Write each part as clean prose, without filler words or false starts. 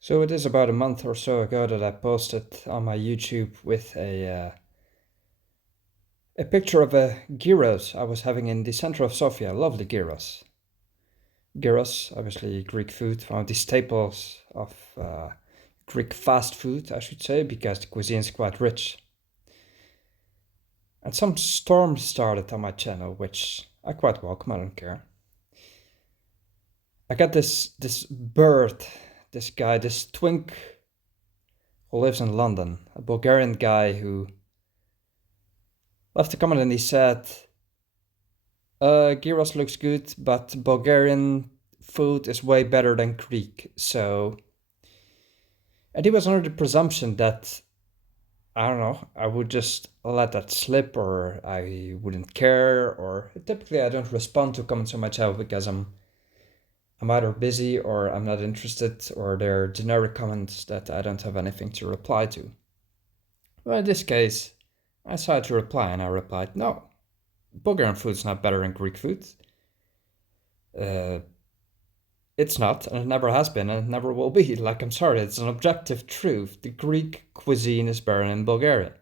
So it is about a month or so ago that I posted on my YouTube with a picture of a gyros I was having in the center of Sofia. Lovely gyros. Gyros, obviously Greek food, one of the staples of Greek fast food, I should say, because the cuisine is quite rich. And some storm started on my channel, which I quite welcome. I don't care. I got this bird, this guy, this twink who lives in London, a Bulgarian guy who left a comment and he said, gyros looks good, but Bulgarian food is way better than Greek. And he was under the presumption that, I don't know, I would just let that slip or I wouldn't care. Or typically I don't respond to comments on my channel because I'm either busy or I'm not interested, or they're generic comments that I don't have anything to reply to. Well, in this case, I decided to reply and I replied, no, Bulgarian food's not better than Greek food. Uh, it's not, and it never has been, and it never will be. Like, I'm sorry, it's an objective truth. The Greek cuisine is better than Bulgaria.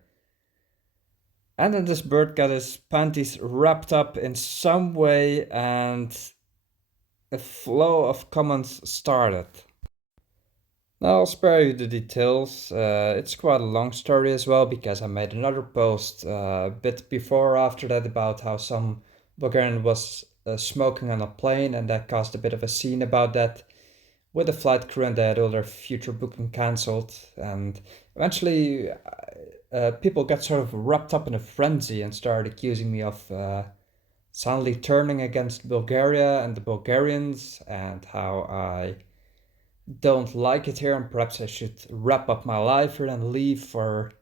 And then this bird got his panties wrapped up in some way, and a flow of comments started. Now, I'll spare you the details. It's quite a long story as well, because I made another post a bit before or after that about how some Bulgarian was smoking on a plane, and that caused a bit of a scene about that with the flight crew, and they had all their future booking cancelled. And eventually, people got sort of wrapped up in a frenzy and started accusing me of suddenly turning against Bulgaria and the Bulgarians, and how I don't like it here, and perhaps I should wrap up my life here and leave for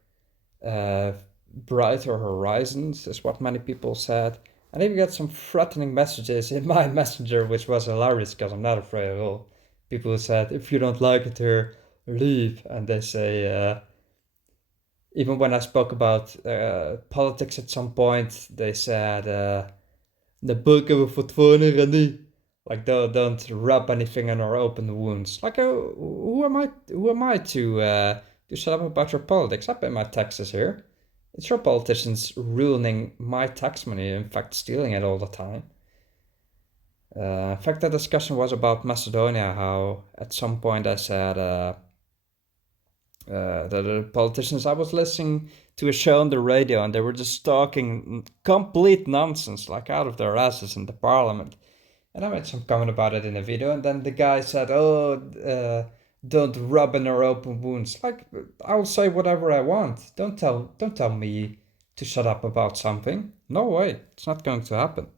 uh, brighter horizons, is what many people said. And I even got some threatening messages in my messenger, which was hilarious because I'm not afraid at all. People who said, if you don't like it here, leave. And they say, even when I spoke about politics at some point, they said, the book of a Rani. Like, don't rub anything on our open wounds. Like, who am I? Who am I to shut up about your politics? I pay my taxes here. It's your politicians ruining my tax money. In fact, stealing it all the time. In fact, that discussion was about Macedonia. How at some point I said the politicians. I was listening to a show on the radio, and they were just talking complete nonsense, like out of their asses in the parliament. And I made some comment about it in a video, and then the guy said, "Oh, don't rub in our open wounds." Like, I'll say whatever I want. Don't tell me to shut up about something. No way, it's not going to happen.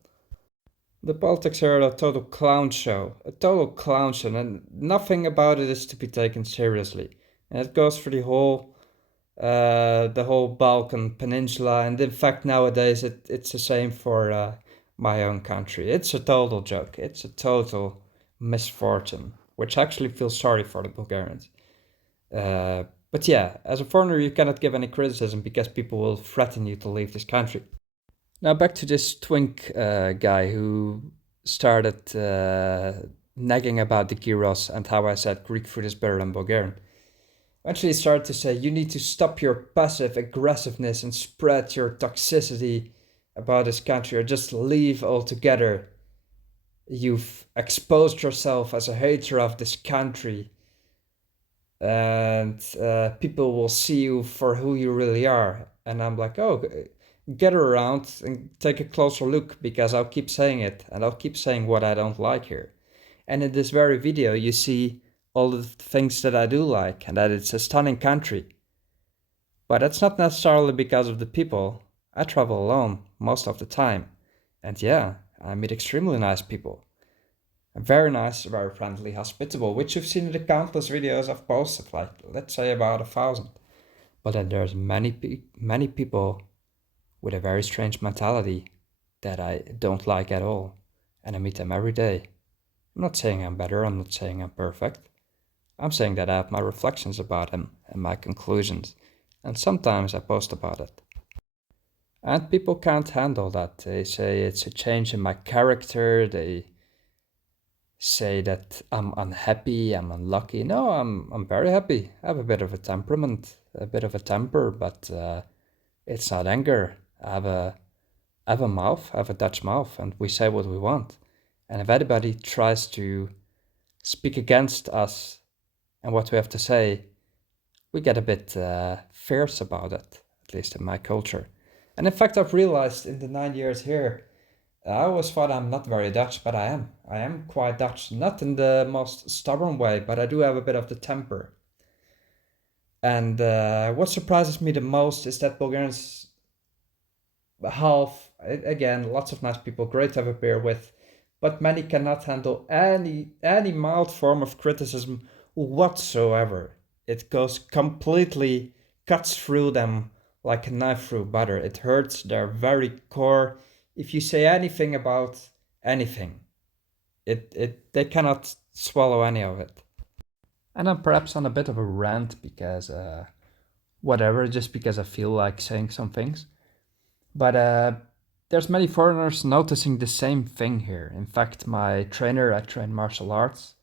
The politics are a total clown show, and nothing about it is to be taken seriously. And it goes for the whole Balkan Peninsula, and in fact nowadays it's the same for my own country. It's a total joke. It's a total misfortune, which I actually feel sorry for the Bulgarians. But yeah, as a foreigner, you cannot give any criticism because people will threaten you to leave this country. Now back to this twink guy who started nagging about the gyros and how I said Greek food is better than Bulgarian. Eventually, he started to say, you need to stop your passive aggressiveness and spread your toxicity about this country, or just leave altogether. You've exposed yourself as a hater of this country, and people will see you for who you really are. And I'm like, oh, get around and take a closer look, because I'll keep saying it, and I'll keep saying what I don't like here. And in this very video, you see all the things that I do like, and that it's a stunning country. But that's not necessarily because of the people. I travel alone most of the time. And yeah, I meet extremely nice people. Very nice, very friendly, hospitable, which you've seen in the countless videos I've posted, like, let's say about 1,000. But then there's many people with a very strange mentality that I don't like at all. And I meet them every day. I'm not saying I'm better, I'm not saying I'm perfect. I'm saying that I have my reflections about him and my conclusions, and sometimes I post about it. And people can't handle that. They say it's a change in my character. They say that I'm unhappy, I'm unlucky. No, I'm very happy. I have a bit of a temperament, a bit of a temper, but it's not anger. I have a mouth, I have a Dutch mouth, and we say what we want. And if anybody tries to speak against us and what we have to say, we get a bit fierce about it, at least in my culture. And in fact, I've realized in the 9 years here, I always thought I'm not very Dutch, but I am. I am quite Dutch, not in the most stubborn way, but I do have a bit of the temper. And what surprises me the most is that Bulgarians again, lots of nice people, great to have a beer with, but many cannot handle any mild form of criticism whatsoever. It goes completely, cuts through them like a knife through butter. It hurts their very core. If you say anything about anything, they cannot swallow any of it. And I'm perhaps on a bit of a rant because whatever, just because I feel like saying some things. But there's many foreigners noticing the same thing here. In fact, my trainer, I train martial arts.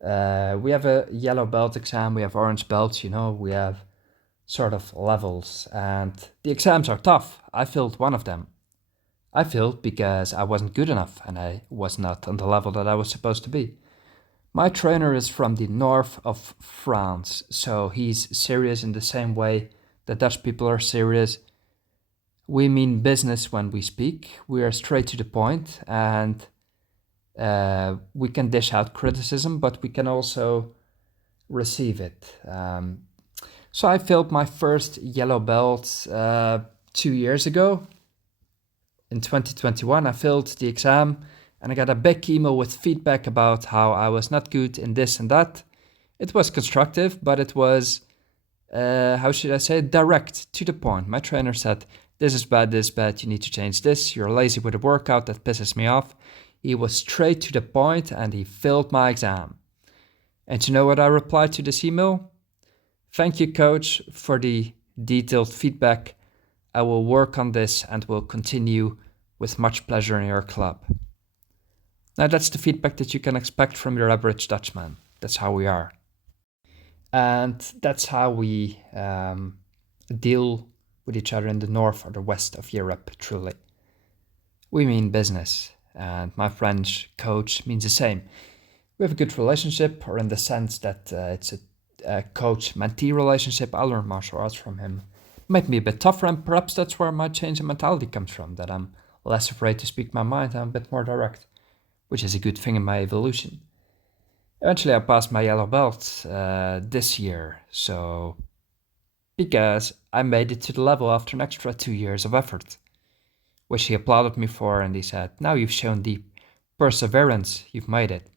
We have a yellow belt exam, we have orange belts, we have sort of levels, and the exams are tough. I failed one of them. I failed because I wasn't good enough and I was not on the level that I was supposed to be. My trainer is from the north of France, so he's serious in the same way that Dutch people are serious. We mean business when we speak. We are straight to the point, and we can dish out criticism, but we can also receive it. So I failed my first yellow belt 2 years ago. In 2021, I failed the exam, and I got a big email with feedback about how I was not good in this and that. It was constructive, but it was, how should I say, direct, to the point. My trainer said, this is bad, you need to change this, you're lazy with a workout, that pisses me off. He was straight to the point and he failed my exam. And you know what I replied to this email? Thank you, coach, for the detailed feedback. I will work on this and will continue with much pleasure in your club. Now that's the feedback that you can expect from your average Dutchman. That's how we are. And that's how we deal with each other in the north or the west of Europe, truly. We mean business, and my French coach means the same. We have a good relationship, or in the sense that it's a coach-mentee relationship. I learned martial arts from him. Made me a bit tougher, and perhaps that's where my change in mentality comes from, that I'm less afraid to speak my mind and I'm a bit more direct, which is a good thing in my evolution. Eventually, I passed my yellow belt this year, so because I made it to the level after an extra 2 years of effort, which he applauded me for, and he said, now you've shown the perseverance, you've made it.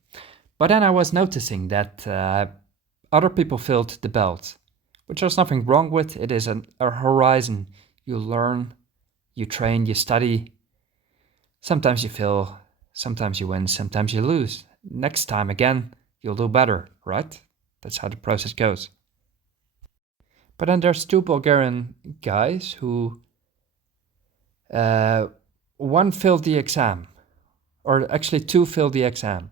But then I was noticing that other people filled the belt, which there's nothing wrong with. It is a horizon. You learn, you train, you study. Sometimes you fail, sometimes you win, sometimes you lose. Next time again, you'll do better, right? That's how the process goes. But then there's two Bulgarian guys who one failed the exam, or actually two failed the exam.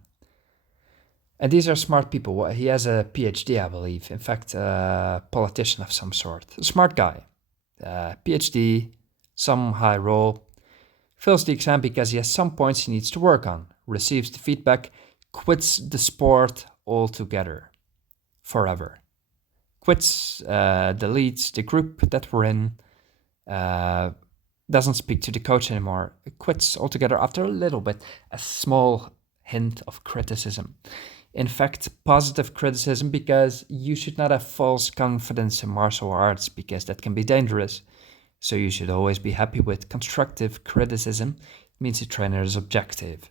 And these are smart people. He has a PhD, I believe. In fact, a politician of some sort. A smart guy. PhD, some high role. Fails the exam because he has some points he needs to work on. Receives the feedback. Quits the sport altogether. Forever. Quits, deletes the group that we're in. Doesn't speak to the coach anymore. Quits altogether after a little bit. A small hint of criticism. In fact, positive criticism, because you should not have false confidence in martial arts, because that can be dangerous. So you should always be happy with constructive criticism. It means the trainer is objective.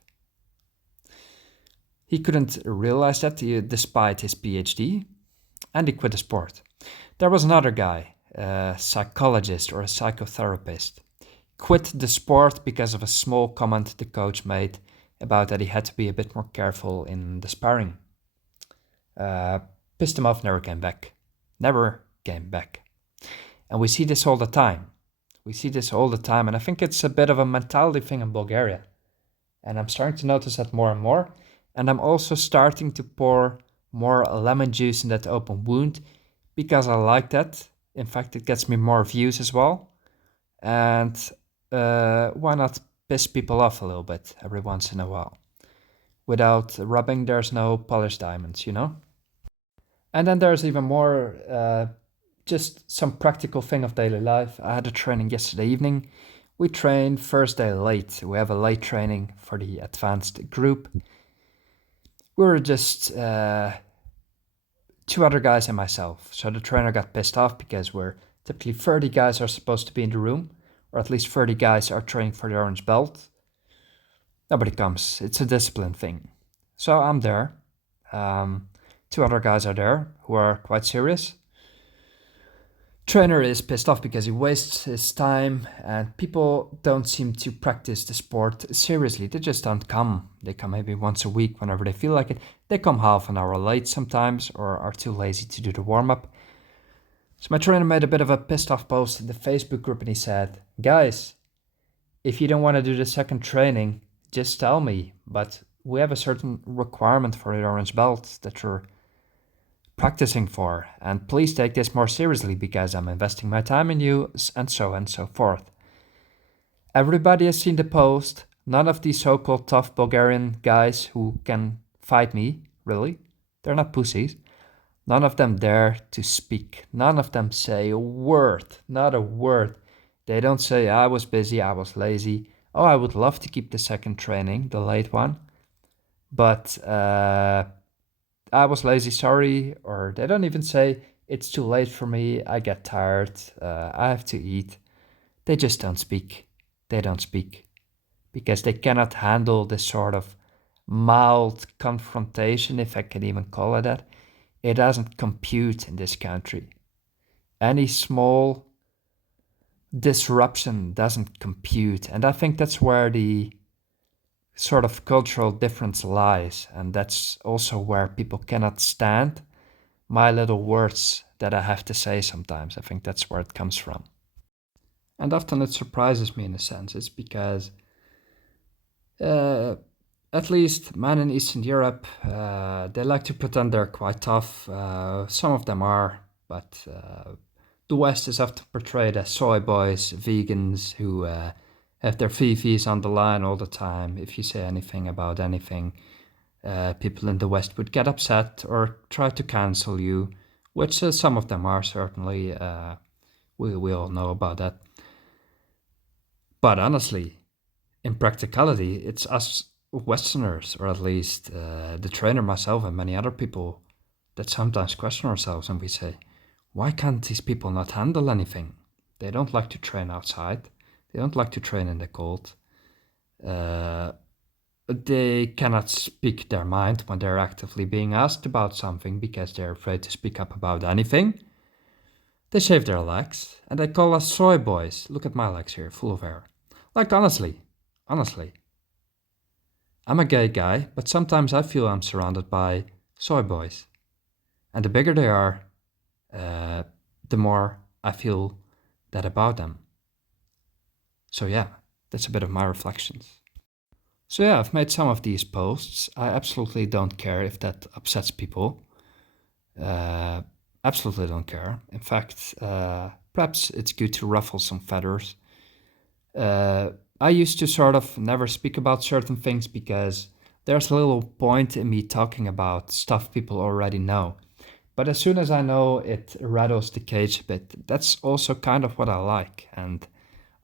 He couldn't realize that despite his PhD, and he quit the sport. There was another guy, a psychologist or a psychotherapist. Quit the sport because of a small comment the coach made about that he had to be a bit more careful in the sparring. Pissed him off, never came back. Never came back. And we see this all the time. And I think it's a bit of a mentality thing in Bulgaria. And I'm starting to notice that more and more. And I'm also starting to pour more lemon juice in that open wound because I like that. In fact, it gets me more views as well. And why not piss people off a little bit every once in a while? Without rubbing, there's no polished diamonds, you know? And then there's even more, just some practical thing of daily life. I had a training yesterday evening. We train first day late. We have a late training for the advanced group. We were just two other guys and myself. So the trainer got pissed off because we're typically 30 guys are supposed to be in the room, or at least 30 guys are training for the orange belt. Nobody comes. It's a discipline thing. So I'm there. Two other guys are there who are quite serious. Trainer is pissed off because he wastes his time and people don't seem to practice the sport seriously. They just don't come. They come maybe once a week whenever they feel like it. They come half an hour late sometimes or are too lazy to do the warm-up. So my trainer made a bit of a pissed off post in the Facebook group and he said, guys, if you don't want to do the second training, just tell me. But we have a certain requirement for the orange belt that you're practicing for, and please take this more seriously because I'm investing my time in you, and so forth. Everybody has seen the post. None of these so-called tough Bulgarian guys who can fight me, really, they're not pussies. None of them dare to speak. None of them say a word, not a word. They don't say, I was busy, I was lazy. Oh, I would love to keep the second training, the late one. But I was lazy, sorry, or they don't even say, it's too late for me, I get tired, I have to eat. They just don't speak. They don't speak. Because they cannot handle this sort of mild confrontation, if I can even call it that. It doesn't compute in this country. Any small disruption doesn't compute. And I think that's where the sort of cultural difference lies, and that's also where people cannot stand my little words that I have to say sometimes. I think that's where it comes from. And often it surprises me in a sense. It's because at least men in Eastern Europe, they like to pretend they're quite tough. Some of them are, but the West is often portrayed as soy boys, vegans who have their fifis on the line all the time. If you say anything about anything, people in the West would get upset or try to cancel you, which some of them are certainly. We all know about that. But honestly, in practicality, it's us Westerners, or at least the trainer, myself, and many other people, that sometimes question ourselves and we say, why can't these people not handle anything? They don't like to train outside. They don't like to train in the cold. They cannot speak their mind when they're actively being asked about something because they're afraid to speak up about anything. They shave their legs and they call us soy boys. Look at my legs here, full of hair. Like honestly, I'm a gay guy, but sometimes I feel I'm surrounded by soy boys. And the bigger they are, the more I feel that about them. So yeah, that's a bit of my reflections. So yeah, I've made some of these posts. I absolutely don't care if that upsets people. Absolutely don't care. In fact, perhaps it's good to ruffle some feathers. I used to sort of never speak about certain things because there's a little point in me talking about stuff people already know. But as soon as I know it rattles the cage a bit, that's also kind of what I like. And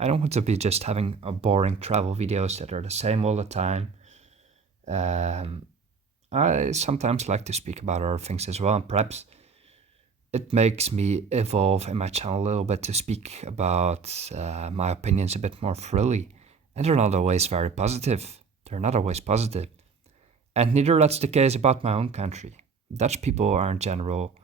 I don't want to be just having a boring travel videos that are the same all the time. I sometimes like to speak about other things as well, and perhaps it makes me evolve in my channel a little bit to speak about my opinions a bit more freely. And they're not always very positive. They're not always positive. And neither that's the case about my own country. Dutch people are in general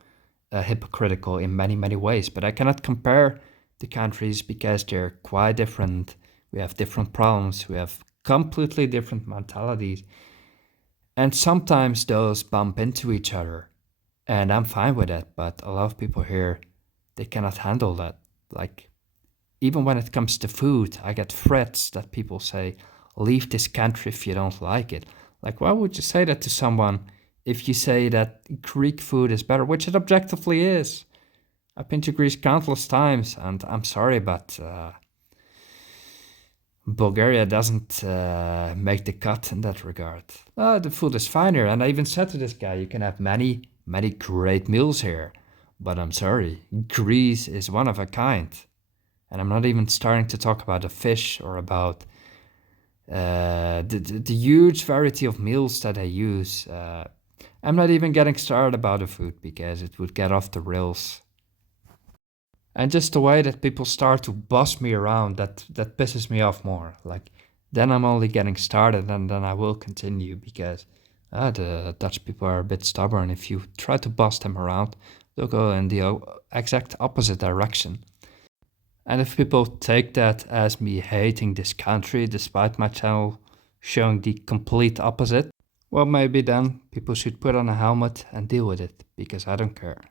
hypocritical in many, many ways, but I cannot compare the countries because they're quite different. We have different problems. We have completely different mentalities. And sometimes those bump into each other. And I'm fine with that, but a lot of people here, they cannot handle that. Like, even when it comes to food, I get threats that people say, leave this country if you don't like it. Like, why would you say that to someone if you say that Greek food is better, which it objectively is? I've been to Greece countless times, and I'm sorry, but Bulgaria doesn't make the cut in that regard. The food is fine here, and I even said to this guy, you can have many, many great meals here, but I'm sorry, Greece is one of a kind. And I'm not even starting to talk about the fish or about the huge variety of meals that I use. I'm not even getting started about the food because it would get off the rails. And just the way that people start to boss me around, that pisses me off more. Like, then I'm only getting started, and then I will continue because the Dutch people are a bit stubborn. If you try to boss them around, they'll go in the exact opposite direction. And if people take that as me hating this country despite my channel showing the complete opposite, well, maybe then people should put on a helmet and deal with it, because I don't care.